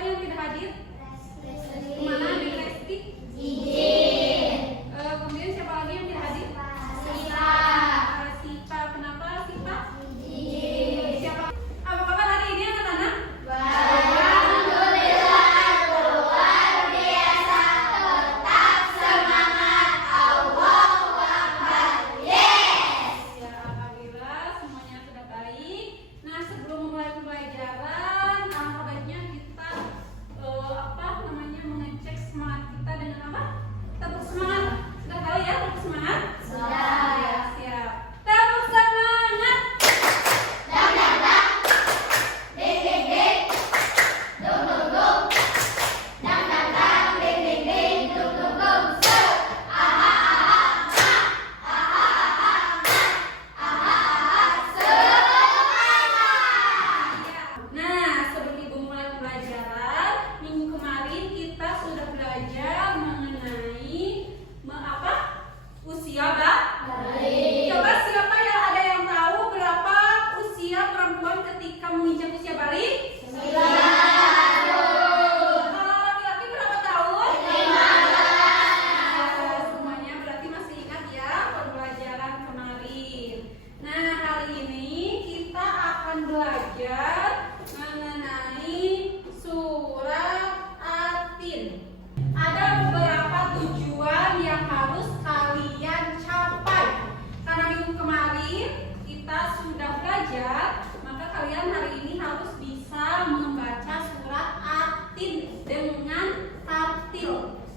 siapa yang tidak hadir? Mana di Lesti? Kemudian siapa lagi yang tidak hadir? Sipa. Kenapa Sipa? Siapa? Apa kabar hari ini anak-anak?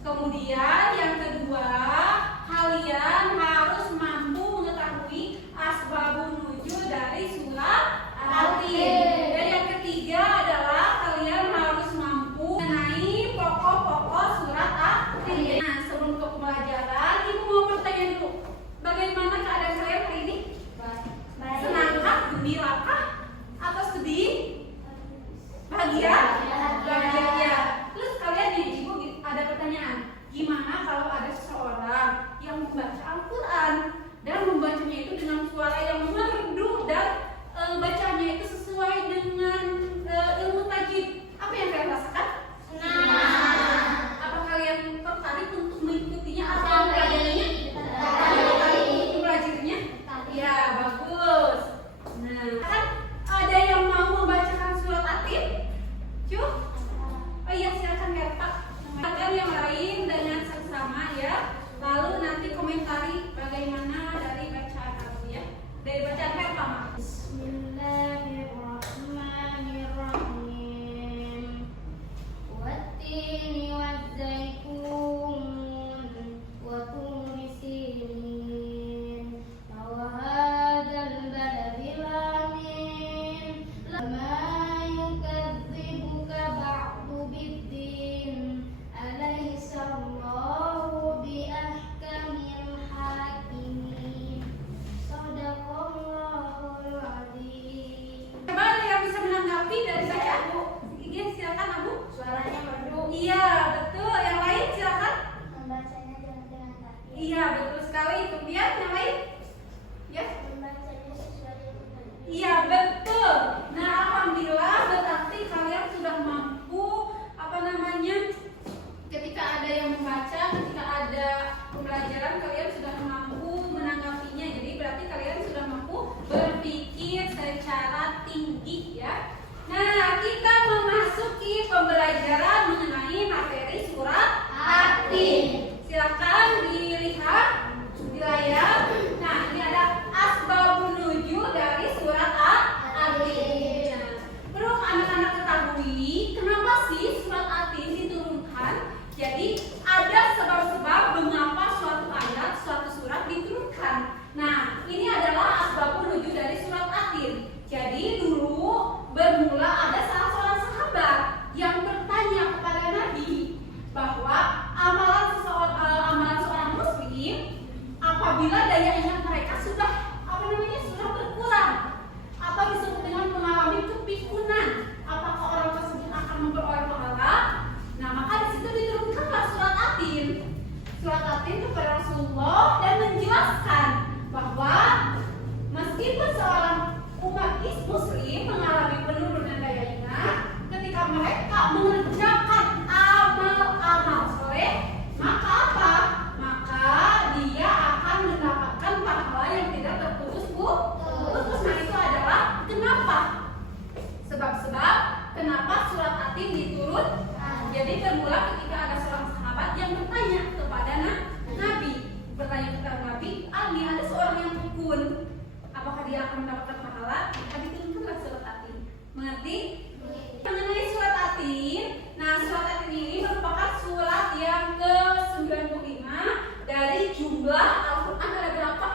Kemudian yang kedua, kalian harus mampu mengetahui asbabun nuzul dari surat At-Tin. Dan yang ketiga adalah kalian harus mampu mengenai pokok-pokok surat At-Tin. Nah, sebelum ke pembelajaran, Ibu mau bertanya dulu, bagaimana keadaan kalian hari ini? Senangkah, gembira, atau sedih? Bahagia? Bahagia. Terus kalian nih, Ibu ada pertanyaan. Gimana kalau ada seseorang yang membaca Al-Quran dan membacanya itu dengan suara yang merdu dan bacanya itu sesuai dengan ilmu tajwid? Apa yang kalian rasakan? Apa kalian tertarik untuk mengikutinya atau mempelajarinya? Mempelajarinya? Ya, bagus. Nah, kan ada yang mau membacakan surat At-Tin? Oh iya, silakan ya Pak. Agar yang lain dengan seksama ya. Lalu nanti komentari bagaimana dari bacaan aku ya. Dari bacaan pertama. Bismillahirrahmanirrahim. Wattini wazzaitun wa turi sinin wa hadzal baladil amin. Lama yukadzibuka ba'du biddin. Alaihissallahu biahkamil hakimin. Shadaqallahul azim. Coba ada yang bisa menanggapi dari bacaan turun. Jadi bermula ketika ada seorang sahabat yang bertanya kepada Nabi. Bertanya kepada Nabi, "Abi, ada seorang yang pikun. Apakah dia akan mendapatkan pahala?" Maka diturunkanlah surat Atin. Mengerti? Mengenai surat Atin, nah surat Atin ini merupakan surat yang ke-95 dari jumlah Al-Quran ada berapa?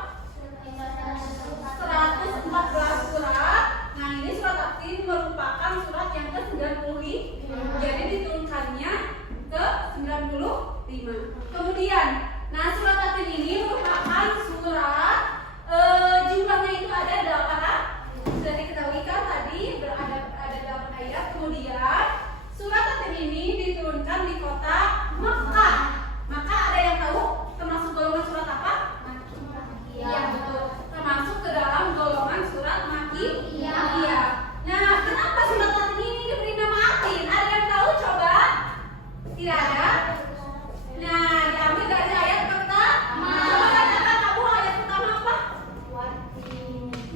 114 surat. Nah ini surat Atin merupakan surat yang ke-95. Jadi diturunkannya ke-95. Kemudian, nah surat Atin ini merupakan surat jumlahnya itu ada 8. Sudah diketahui kan tadi ada 8 ayat. Kemudian surat Atin ini diturunkan di kota Mekah. Maka ada yang tahu termasuk golongan surat apa? Iya betul. Termasuk ke dalam golongan surat Makkiyah. Nah, kenapa surat Atin ini diberi nama Atin? Ada yang tahu coba? Tidak ada? Nah, diambil dari ayat pertama. Coba katakan kamu ayat pertama apa?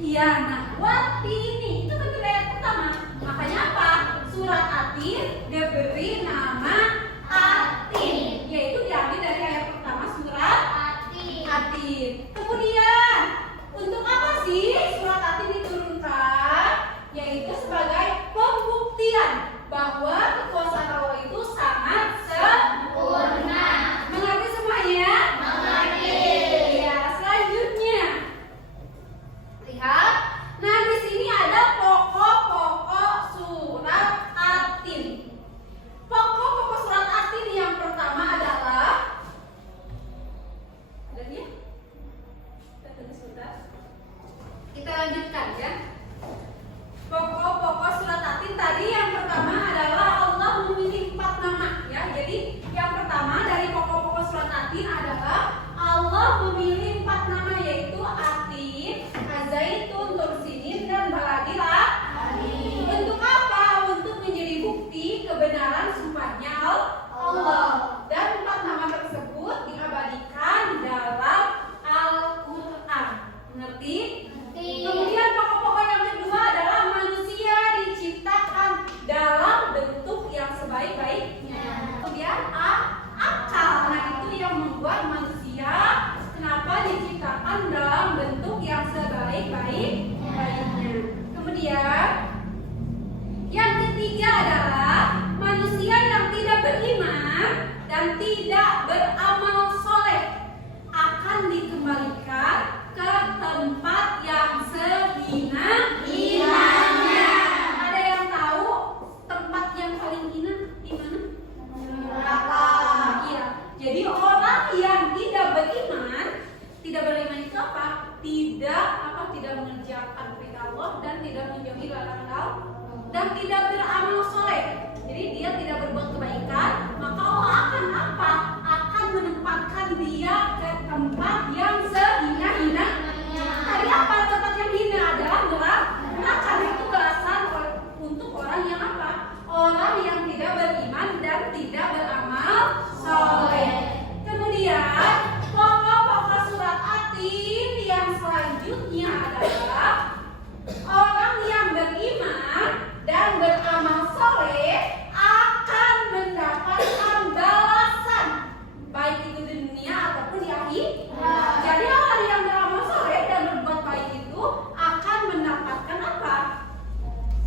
Iya, nah Watini itu kan ayat pertama. Makanya apa? Surat Atin diberi nama Atin, yaitu diambil dari ayat pertama surat Atin. Kemudian untuk apa sih surat Atin diturunkan? Yaitu sebagai pembuktian bahwa kekuasaan Allah itu sangat sempurna. Mengerti semuanya? Mengerti. Ya, selanjutnya lihat. Nah, di sini ada pokok-pokok surat Atin. Pokok-pokok surat Atin yang pertama adalah ada dia? Kita tunggu sebentar. Kita lanjutkan ya. Pokok-pokok surat Atin tadi yang pertama adalah Allah memilih 4 nama ya. Jadi yang pertama dari pokok-pokok surat Atin adalah Allah memilih 4 nama yaitu Atin, Azaitun, Tursinin, dan Baladil. Untuk apa? Untuk menjadi bukti kebenaran sumpahnya Allah. Dan 4 nama tersebut diabadikan dalam Al-Quran. Mengerti? Kemudian pokok-pokok yang kedua adalah manusia diciptakan dalam bentuk yang sebaik-baiknya. Kemudian akal, nah itu yang membuat manusia kenapa diciptakan dalam bentuk yang sebaik-baiknya. Kemudian yang ketiga adalah manusia yang tidak beriman dan tidak beramal soleh akan dikembalikan ke tempat yang sehina-hinanya. Ada yang tahu tempat yang paling hina di mana? Neraka. Iya. Jadi orang yang tidak beriman itu apa? Tidak mengerjakan perintah Allah dan tidak menjauhi larangan Allah dan tidak beramal soleh. Jadi dia tidak berbuat kebaikan, maka Allah akan apa? Akan menempatkan dia ke tempat yang sehina-hina. Tadi apa tempat yang hina adalah neraka. Itu balasan untuk orang yang apa? Orang yang tidak beriman dan tidak beramal soleh. Kemudian pokok-pokok surat Atin yang selanjutnya adalah orang yang beriman dan beramal soleh akan mendapatkan balasan baik itu di dunia ataupun di akhirat. Jadi orang yang beramal soleh dan berbuat baik itu akan mendapatkan apa?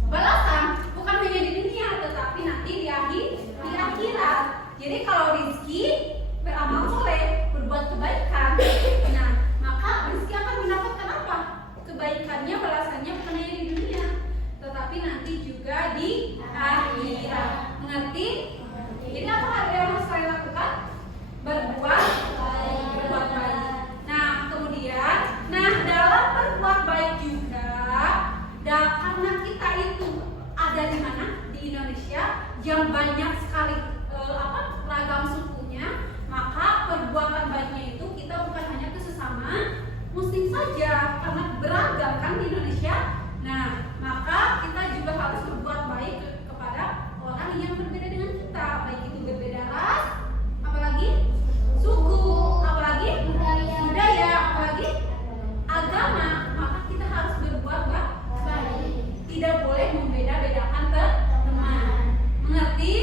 Balasan, bukan hanya di dunia tetapi nanti di akhirat. Jadi kalau rezeki beramal soleh, berbuat kebaikan, nah maka rezeki akan mendapatkan apa? Kebaikannya, balasannya bukan hanya di dunia tetapi nanti juga di akhirat. Mengerti? Jadi apa yang harus kalian lakukan? Berbuat baik. Nah kemudian, dalam berbuat baik juga, karena kita itu ada di mana? Di Indonesia yang banyak sekali ragam sukunya, maka perbuatan baiknya itu kita bukan hanya ke sesama muslim saja, karena beragam kan di Indonesia. Nah, maka kita juga harus berbuat baik kepada orang yang berbeda dengan kita, baik itu berbeda ras, apalagi suku, apalagi budaya, apalagi agama. Maka kita harus berbuat baik. Tidak boleh membeda-bedakan teman. Mengerti?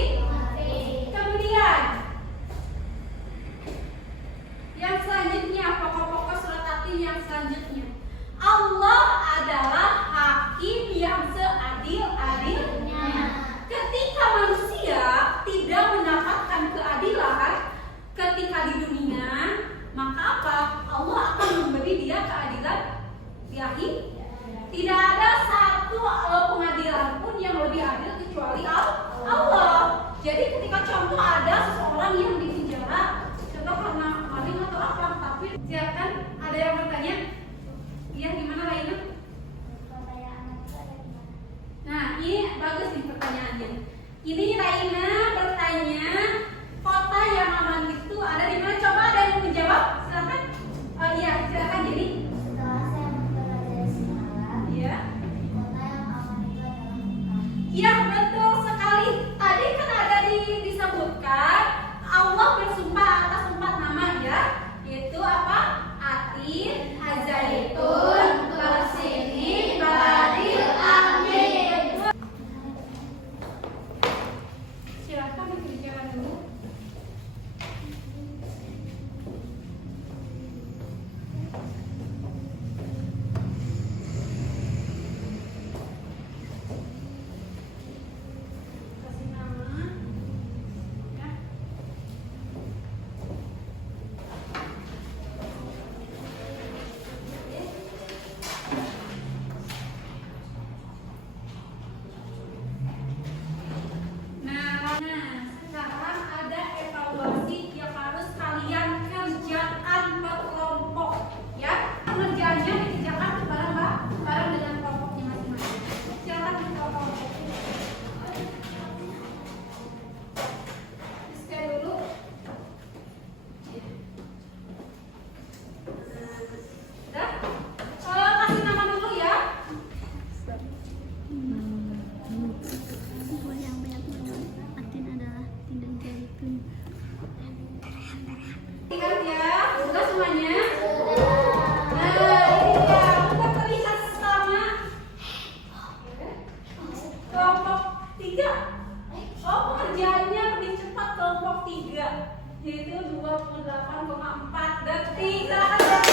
3, yaitu 28,4 detik. Silakan.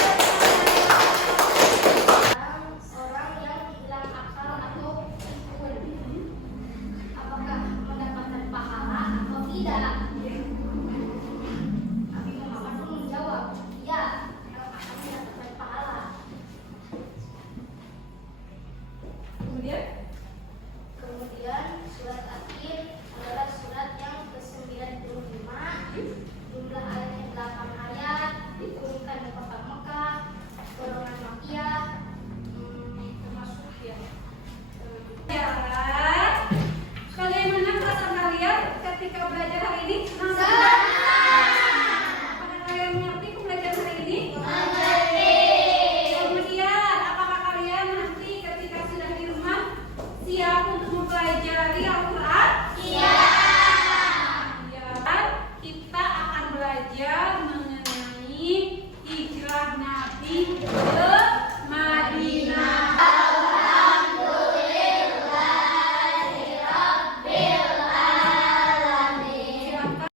Orang yang hilang akal atau apakah mendapatkan pahala atau tidak?